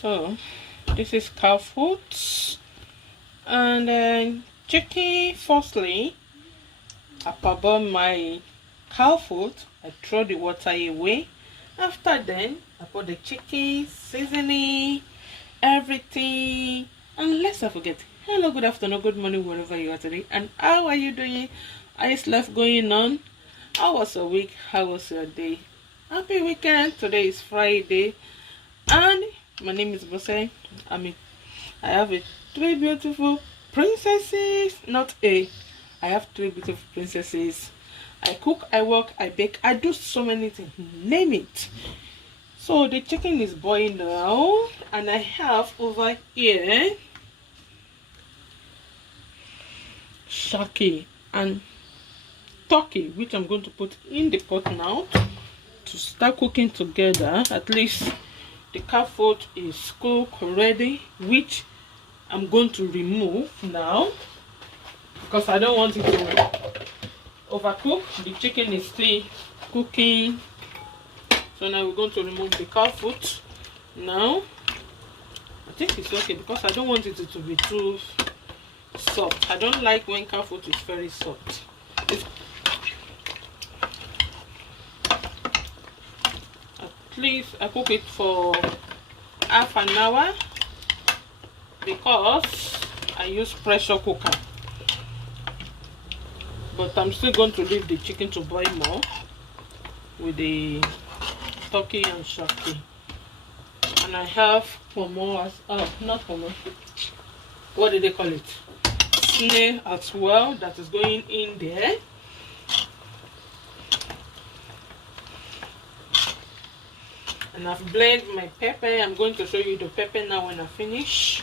So this is cow food, and then chicken. Firstly, I parboil my cow food. I throw the water away. After then, I put the chicken, seasoning, everything, and let's not forget. Hello, good afternoon, good morning, wherever you are today, and how are you doing? How is life going on? How was your week? How was your day? Happy weekend. Today is Friday, and my name is Bose. I have three beautiful princesses. I have three beautiful princesses. I cook, I work, I bake, I do so many things. Name it. So the chicken is boiling now, and I have over here shaki and turkey, which I'm going to put in the pot now to start cooking together. At least the cow food is cooked already, which I'm going to remove now because I don't want it to overcook. The chicken is still cooking, so now we're going to remove the cow foot. Now I think it's okay because I don't want it to be too soft. I don't like when cow foot is very soft. At least I cook it for half an hour because I use pressure cooker. But I'm still going to leave the chicken to boil more with the turkey and shaki. And I have pomo, not pomo, what do they call it? Snail as well, that is going in there. And I've blended my pepper. I'm going to show you the pepper now when I finish.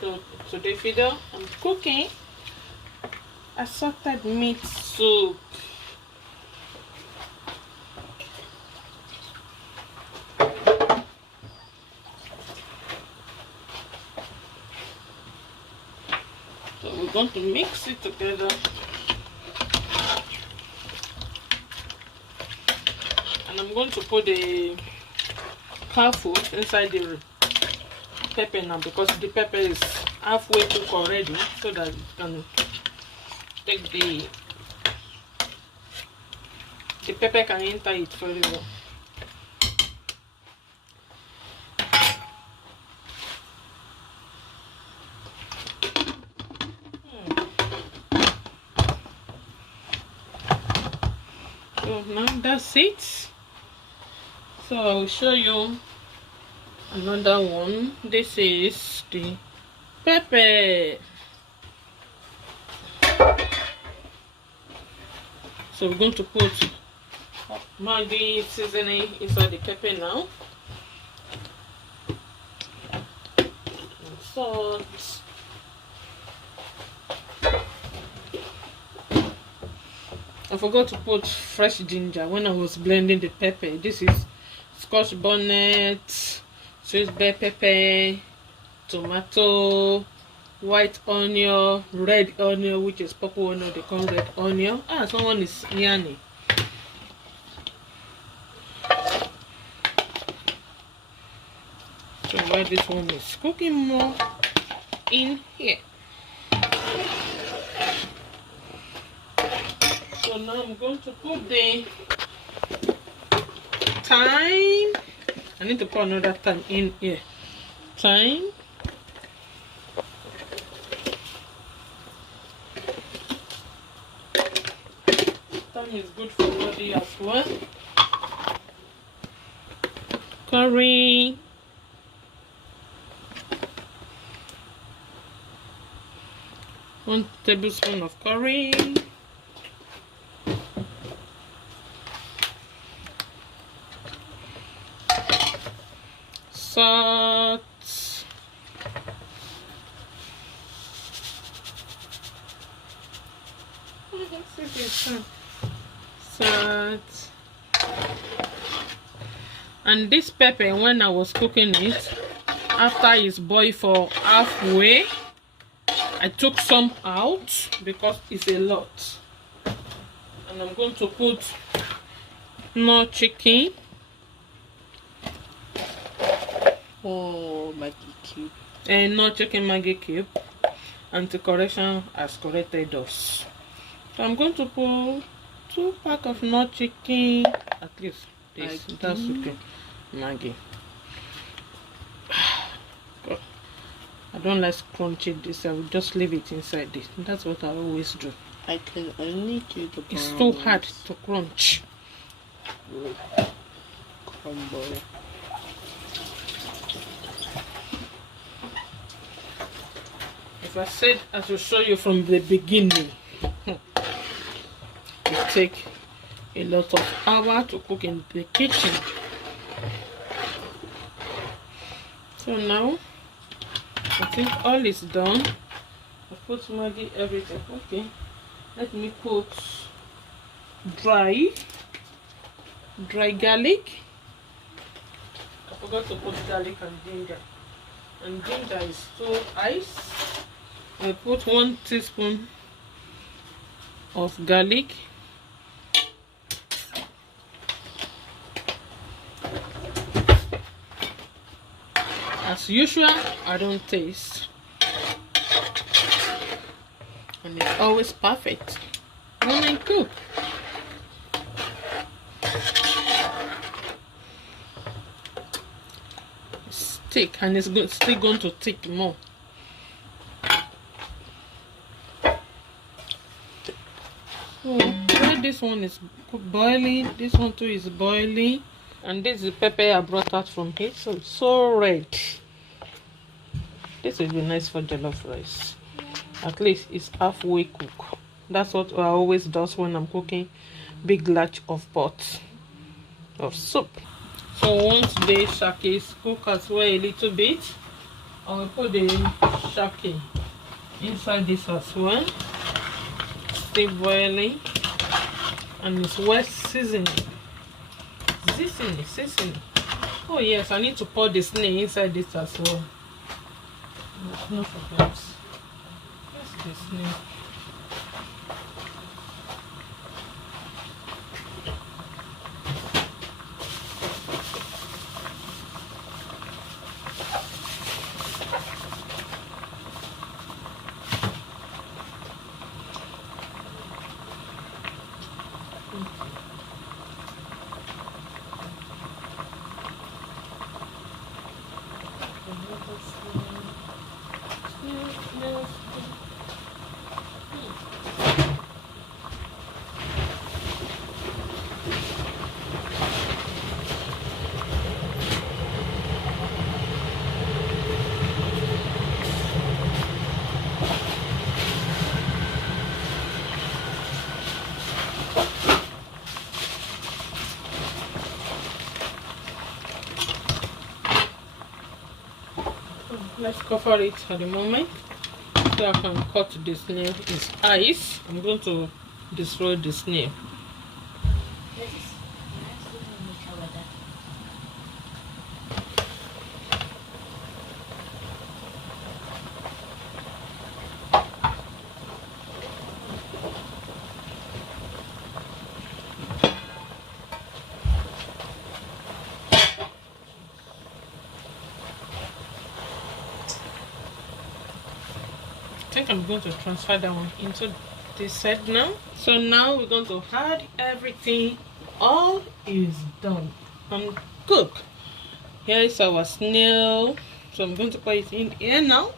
So today video I'm cooking assorted meat soup. So we're going to mix it together, and I'm going to put the cow food inside the pepper now because the pepper is halfway cooked already, so that it can take the pepper can enter it very well. So now that's it. So I will show you another one. This is the pepper. So we're going to put Maggi seasoning inside the pepper now. And salt. I forgot to put fresh ginger when I was blending the pepper. This is Scotch bonnet, sweet bell pepper, tomato, white onion, red onion, which is purple onion, they call red onion. Someone is yanni. So while this one is cooking more in here. So now I'm going to put the thyme. I need to put another thyme in here. Thyme. Thyme is good for the body as well. Curry. 1 tablespoon of curry. Salt. Salt. And this pepper, when I was cooking it, after it's boiled for halfway, I took some out because it's a lot. And I'm going to put no chicken. Oh, Maggie cube. And no chicken Maggie cube. Anti-correction has corrected us. So I'm going to put 2 packs of no chicken. At least this. That's okay. Maggie. God. I don't like crunchy this. I will just leave it inside this. That's what I always do. I can only do the It's too hard to crunch. Crumble. If I said I should show you from the beginning, it takes a lot of hour to cook in the kitchen. So now I think all is done. I put Maggie everything. Okay, let me put dry garlic. I forgot to put garlic and ginger. And ginger is so ice. I put 1 teaspoon of garlic. As usual, I don't taste. And it's always perfect when I cook. It's thick and it's good, still going to thick more. Where this one is boiling, this one too is boiling, and this is the pepper I brought out from here, so it's so red. This will be nice for jollof rice. At least it's halfway cooked. That's what I always do when I'm cooking big large of pot of soup. So once the shake is cooked as well a little bit, I will put the shake inside this as well. Still boiling, and it's well seasoned. Seasoning. Oh yes, I need to pour the snail inside this as well. No forget. Where's the snail? Let's cover it for the moment so I can cut the snail. It's ice. I'm going to destroy the snail. I think I'm going to transfer that one into this side now. So now we're going to add everything. All is done and cook. Here is our snail. So I'm going to put it in here now.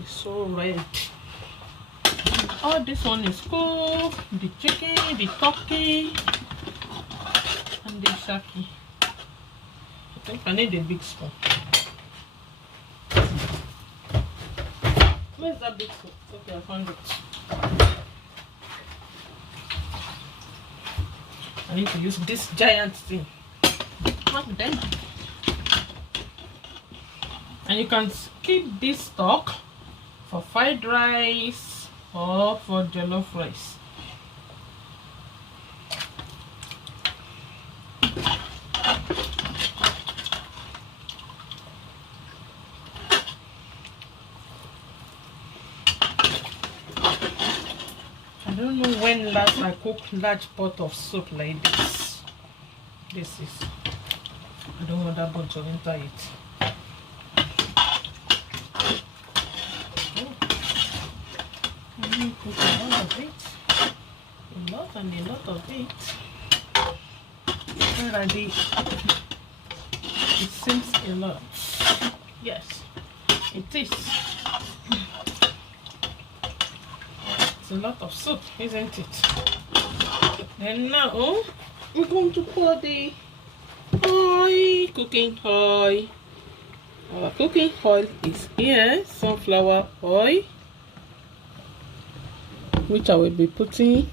It's so red. All this one is cooked. The chicken, the turkey, and the shaki. I think I need a big spoon. Where's that big spoon? Okay, I found it. I need to use this giant thing. What then? And you can keep this stock for fried rice or for jollof rice. don't know when last I cooked large pot of soup like this. This is, I don't want that pot to enter it. I'm going to cook a lot of it. A lot and a lot of it. Already, it seems a lot. Yes, it is. It's a lot of soup, isn't it? And now we're going to pour the oil, cooking oil. Our cooking oil is here, sunflower oil, which I will be putting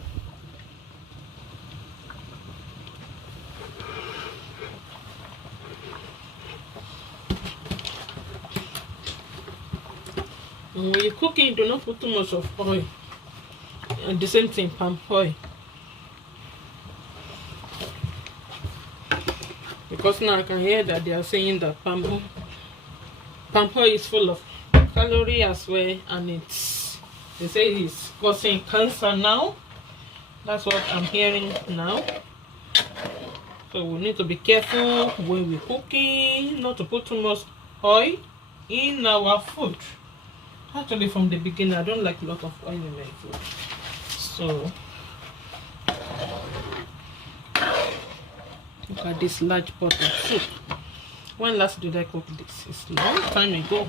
and when you're cooking, do not put too much of oil. And the same thing, palm oil. Because now I can hear that they are saying that palm oil is full of calories as well, and they say it's causing cancer now. That's what I'm hearing now. So we need to be careful when we're cooking, not to put too much oil in our food. Actually, from the beginning, I don't like a lot of oil in my food. So look at this large pot of soup. When last did I cook this? It's a long time ago.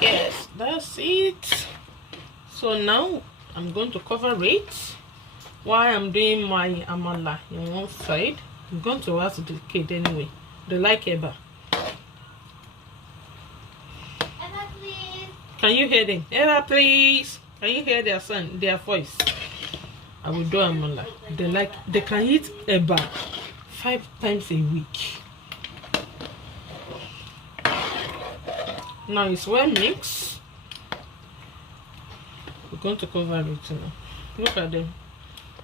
Yes, that's it. So now I'm going to cover it while I'm doing my amala on one side. I'm going to ask the kid anyway. They like eba. Eba, please. Can you hear them? Eba, please. Can you hear their son, their voice? I will do amala. They can eat eba 5 times a week. Now it's well mixed. We're going to cover it now. Look at them.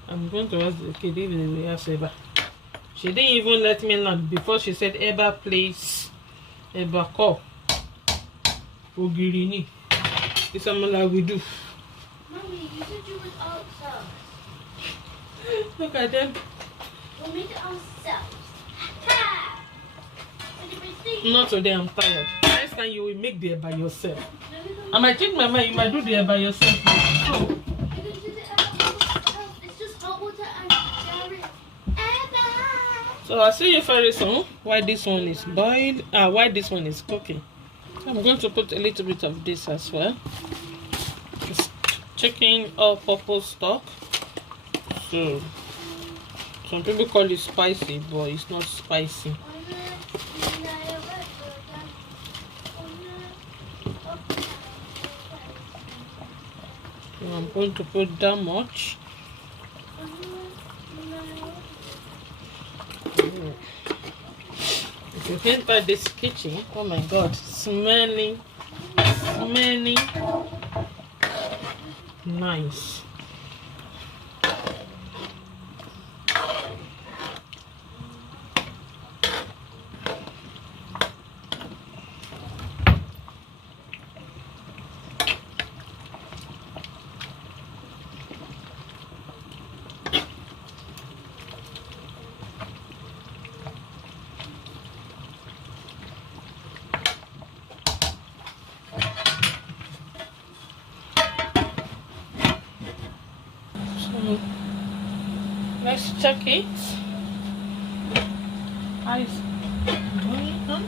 I'm going to ask the kid if they will ask Eba. She didn't even let me land before she said, Eba, please. Eba, call. Ogirini. It's something like we do. Mommy, you said you would outside. Look at them. We'll make it ourselves. Ha! Not today, I'm tired. Next time you will make the Eba yourself. I might change my mind, you might do the Eba yourself. Oh. It's just hot water and Jerry. Eba! So I'll see you very soon. Why this one is boiled, why this one is cooking. So I'm going to put a little bit of this as well. It's chicken all-purpose stock. So some people call it spicy, but it's not spicy. So I'm going to put that much. If you enter this kitchen, oh my god, smelling nice. Let's check it. How is it going on?